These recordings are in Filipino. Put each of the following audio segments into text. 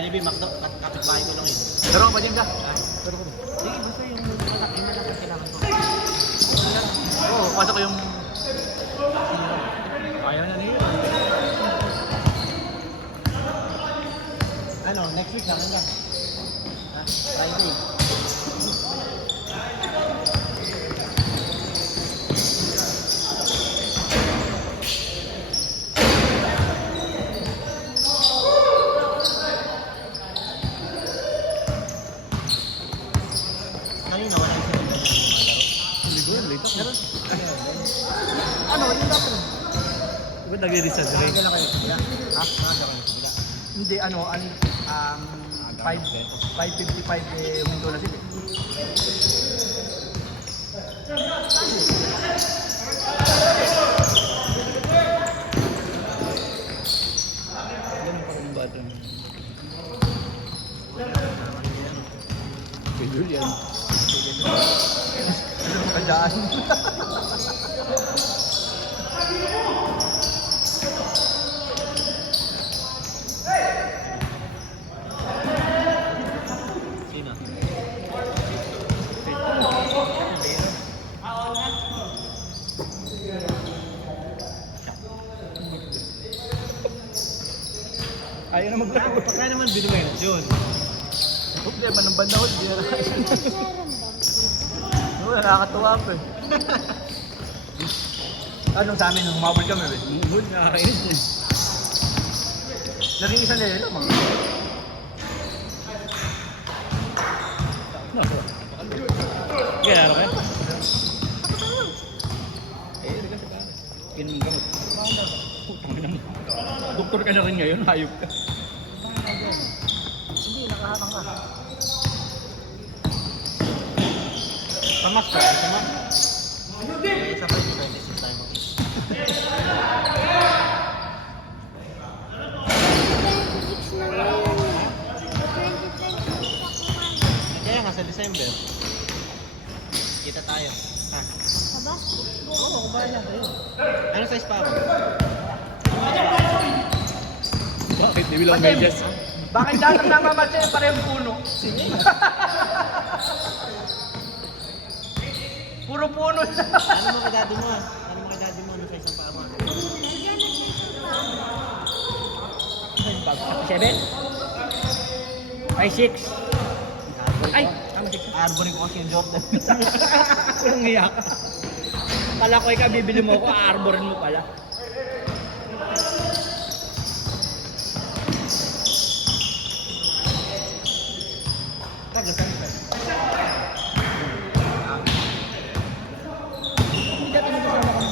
Jollibee, McDo, kapit-bahay ko lang yun. Pero ka pa dyan ka? Pero ko. Sige, gusto yung malaki na lang kailangan ko. Oo, pasok yung... Ayaw na niyo. Ano, next week lang lang. Ha? Friday. Kanina, wala yung sarili. Hindi ko, late. Meron? Ano, yung dapat? Diba nag-research rin? Kailan kayo? Sila? Ha? Nasa kayo sila? Hindi, ano, 5:55 eh, huminto na sila. Ganun pa kung bata. Kay Julian. Ano mo kadaan? Sino? Ayaw na maglaro. Pagka naman binuwin, yun. Problema ng banda ko, hindi na Oo, nakakatuwa pa eh. Anong sa amin, nung humabol kami eh. Humabol, nakakainis eh. Naging isang lelo, mga. Kaya ano kayo? Eh, rin kasi ba? Kinom ka mo. Putang ina mo. Doktor ka na rin ngayon, hayop ka. Hindi, nakaharang ka. Pamak ka, pamak. Eh, isa pa yung 26 tayo. Kaya nga sa December. Kita tayo. Ha? Oo, kumain lang tayo. Ano size pa ako? Bakit? Di bilang medyas. Bakit lahat ng namamatay parehong puno? Sige. Puro puno na. Ano mo kay daddy mo? Ano mo kay daddy mo? Ano size ang paa mo? 7? Ay, 6. Ay! Arboring ko kasi yung Jordan. Walang iyak. Kala ko ikaw bibili mo ako, aarborin mo pala. Tagal saan pa? Hindi dati nagkasama kami.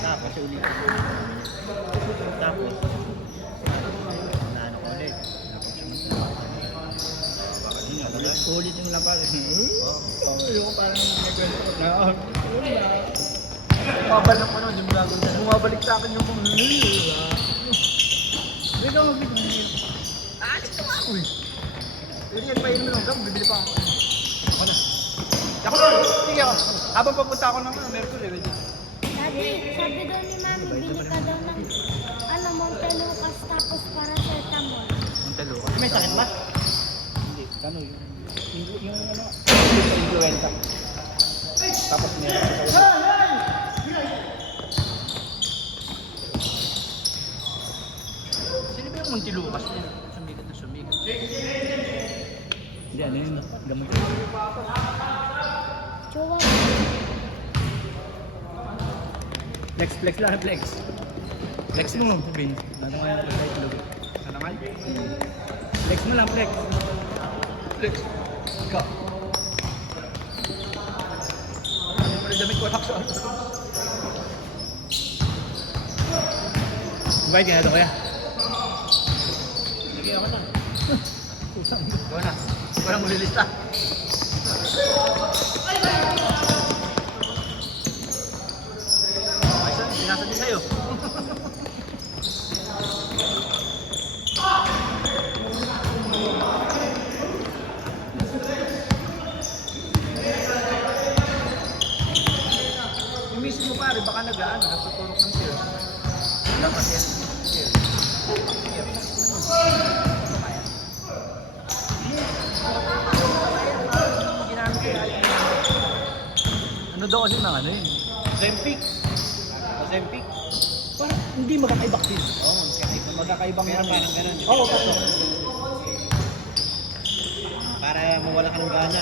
Tapos ulit. Tapos naano ko ulit. Ulit yung lapal. Oo. Ayoko parang nagkwento ko na. Wala. Mabalik ko nun, hindi mo gagawin na. Bumabalik sa akin yung mga Wait lang, aalis na ako eh. Hindi yan painom ng gam, bibili pa ako. Ako na. Ako na! Sige ako. Habang papunta ako ng Mercury, ready. Sabi daw ni Mami, bili ka daw ng Montelucas tapos paracetamol. Montelucas. May sakit ba? Hindi. Ano yung ano? Influenza. Tapos meron ko sa Sino ba yung Montelucas? Sumikat na sumikat. Hindi, ano yun? Gamot. Jowa. Flex lang, flex. Flex mo, sabihin. Ano nga yung flex logo? Sana nga? Flex mo lang, flex. Flex. Ikaw. Ano yung damit ko lang sa ano? Bye, kaya ito kaya? Sige, ako na. Kusang. Gawa na. Walang ulilista. Ay, sinasabi sa'yo. Yung mismo pare, baka nag-ano, nagtuturok ng sales. Wala pa sales. Ano daw kasi ng ano yun? Ozempic. Ozempic. Parang hindi magkakaibak din. Oo, Magkakaibang pero ano. parang ganun. Oo, parang. Para mawala ka ng gana.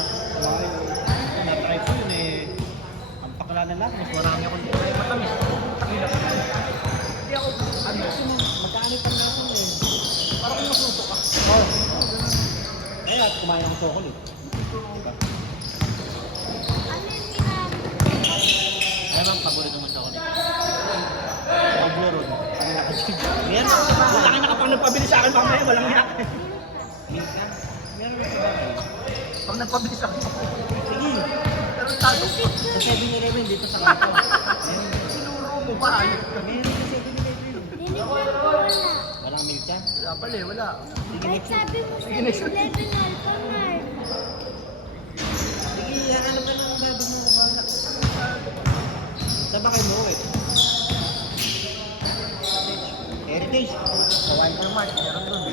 Na-try ko yun eh. Ang pakla na lahat, mas marami akong matamis. Hindi ako, ano, Magkaanit ang lahat yun eh. parang masuso ka. Oo. Kaya kumain akong chocolate. Diba? Ano yung ginagawa? Ay ma'am, paborito mo chocolate. Toblerone. Ang nakachig. Meron. Buta ka kapag nagpabili sa akin, mamaya walang yak. Milka. Meron na sa bahay. Pag nagpabili sa akin, Sige. pero tayo. Sa 7-Eleven dito sa kanto. Sinuro mo pa. Meron sa 7-Eleven. Dinig ko wala. Walang milka. Wala pala eh, wala. Kahit sabi mo sa Sige, next. 11 Alpha Mart. Sige, hanap ka ng daddy mo. Bahala. Saan ba kayo mo eh? Heritage. Kawain ko naman, meron doon.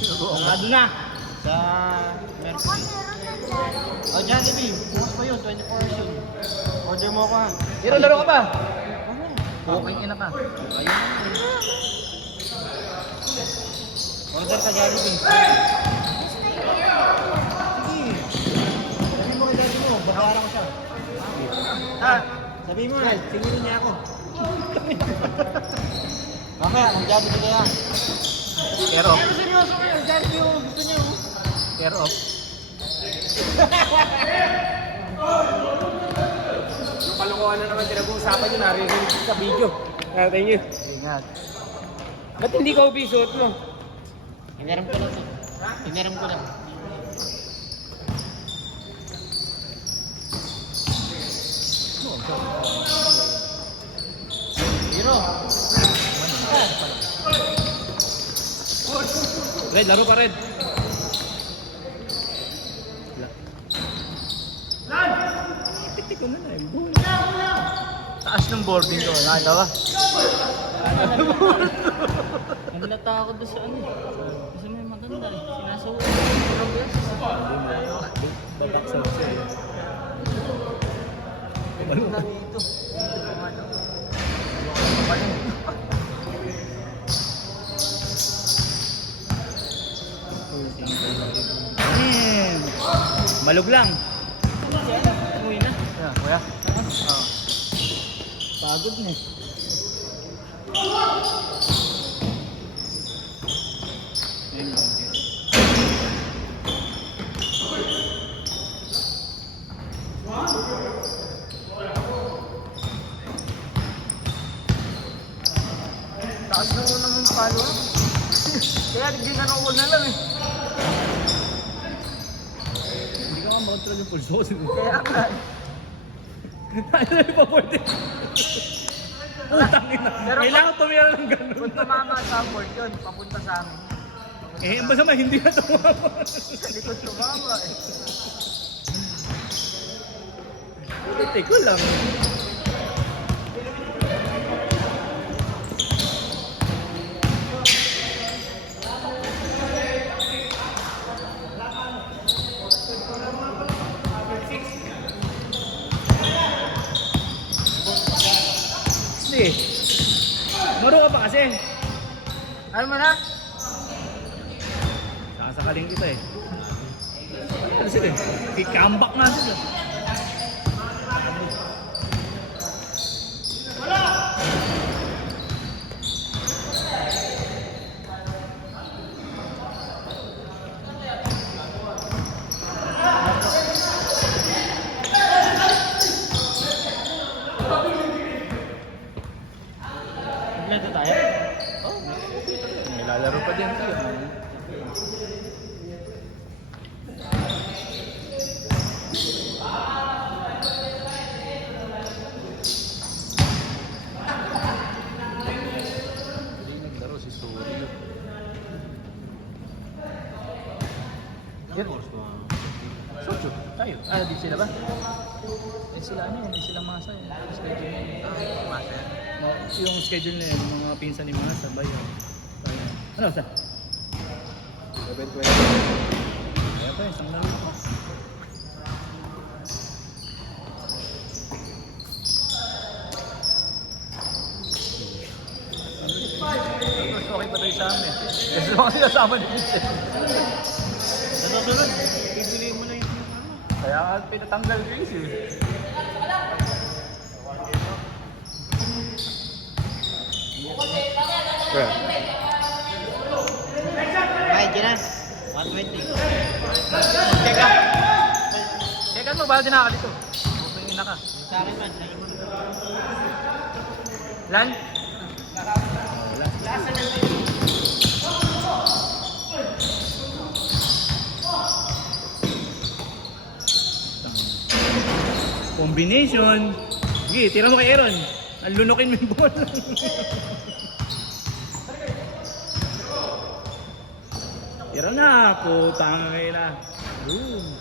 Sigurado na. Sa Ako Mercy. meron na dyan. Oh, Jollibee. Bukas pa yun. 24 hours yun. Order mo ka. Pero laro ka ba? Oo. Okay, ina ka. Ayun. Order ka Jollibee. Basta yun. Sige. Sabi mo kay daddy mo. Babayaran ko siya. Ah, Sabi mo, singilin niya ako. Mamaya, ang Jollibee kaya. pero, Pero seryoso kayo. Jollibee yung gusto niyo. pero, Yung kalokohan na naman pinag-uusapan nyo, naririnig sa video. Natin nyo. ingat. Ba't hindi ka ubisuot mo? Hiniram ko lang to. Hiniram ko lang. Hero. Red, laro pa Red. Tiktik ko na na yung buhay. Taas ng boarding ko, nakita ba? Naglata ako doon sa ano eh. Kasi may maganda eh. Sinasawa ko. Babak sa mga sa'yo. Balo na dito. Malog lang. Umuwi na. Yeah, kuya. Oh. Pagod na eh. Taas na mo naman palo. Kaya ginanong ko na lang eh. Hindi ka makontrol yung pulso. Kaya nga eh. Ano yung pa pwede? Utang ina. Kailangan tumira ng ganun. Kung tumama sa board yun, papunta sa amin. Eh, basta may hindi na tumama. Sa likod tumama eh. Ulit ko lang. Hindi. Maro ka pa kasi. Ano mo na? Sasakaling kita eh. Ano sila eh? Kikambak na sila. Kompleto tayo? May lalaro pa din tayo. Naglaro si Suri. Yan. Socho, tayo. Ah, di sila ba? Eh sila ano yun, di sila masa yun. Schedule nila yun. Masa yan. Yung schedule na yun, yung mga pinsan ni mga sabay. Ano sa? 7:20. Kaya pa, isang laro pa. sa amin. Kasi mga sinasama ni Vincent. Sa susunod, pipiliin mo na yung sinasama. Kaya nga pinatanggal Grace eh. Bro. Ay, Ginas. 120. Check out. Check out mo, bala din ako dito. Pupingin na ka. Sa akin man. Sa akin man. Lan? Combination. Sige, tira mo kay Aaron. Ang lunukin mo yung ball. Tira na, putang ina. Boom.